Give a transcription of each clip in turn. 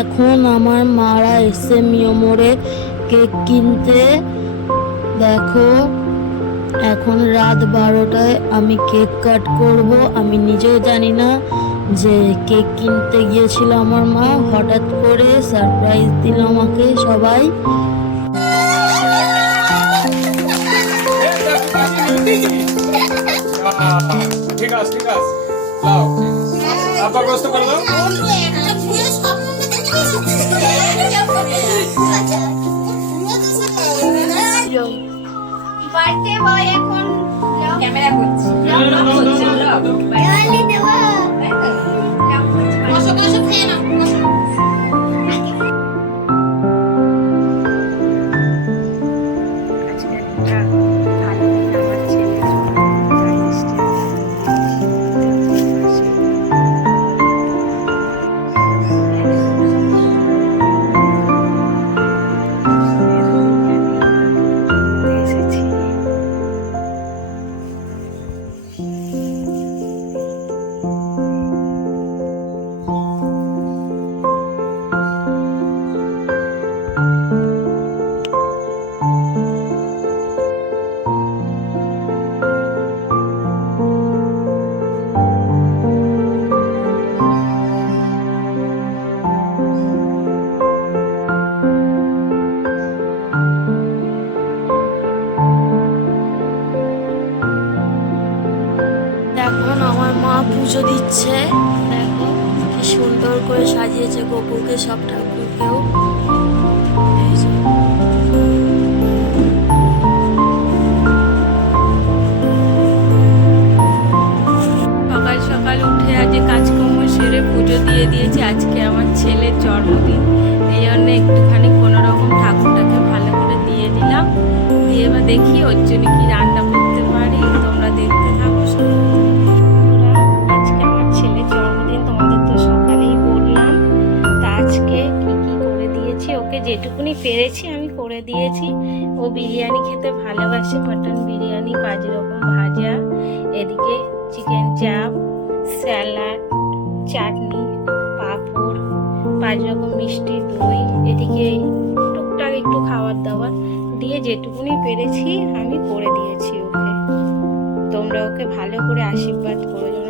এখন আমার মারা এসে মিয়মোরে কেক কিনতে দেখো, এখন রাত বারোটায় আমি কেক কাট করব। আমি নিজেও জানি না যে কেক কিনতে গিয়েছিল আমার মা। হঠাৎ করে সারপ্রাইজ দিল আমাকে সবাই। ঠিক আছে ঠিক আছে। বার্থডে বয় এখন ক্যামেরা করছি। পুজো দিচ্ছে। কি সুন্দর করে সাজিয়েছে গোপুকে, সব ঠাকুরকেও। সকাল সকাল উঠে আজকে কাজকর্ম সেরে পুজো দিয়ে দিয়েছি আজকে আমার ছেলের জন্মদিন। এই জন্য একটুখানি কোনো রকম ঠাকুরটাকে ভালো করে দিয়ে দিলাম। দিয়ে এবার দেখি ওর জন্য কি রান্না পেরেছি, আমি করে দিয়েছি। ও বিরিয়ানি খেতে ভালোবাসে, মাটন বিরিয়ানি পাঁচ রকম ভাজা, এদিকে চিকেন চাপ স্যালাড চাটনি, পাঁপড় পাঁচ রকম মিষ্টি, দই, এদিকে টুকটাক একটু খাবার দাবার দিয়ে যেটুকুনি পেরেছি, আমি করে দিয়েছি ওকে। তোমরা ওকে ভালো করে আশীর্বাদ করো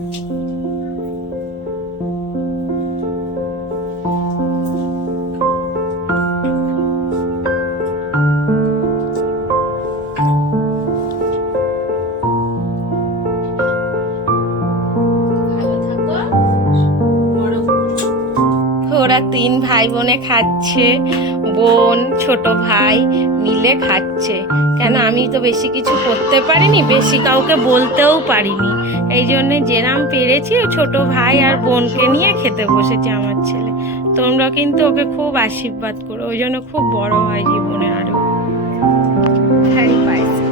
ভালো ওরা তিন ভাই বোনে খাচ্ছে, বোন, ছোট ভাই মিলে খাচ্ছে। কেন? আমি তো বেশি কিছু করতে পারিনি, বেশি কাউকে বলতেও পারিনি। এই জন্যে যেরাম পেরেছি, ও ছোট ভাই আর বোনকে নিয়ে খেতে বসেছে আমার ছেলে। তোমরা কিন্তু ওকে খুব আশীর্বাদ করো, ওই জন্য খুব বড় হয় জীবনে আরও হ্যাঁ পাইছি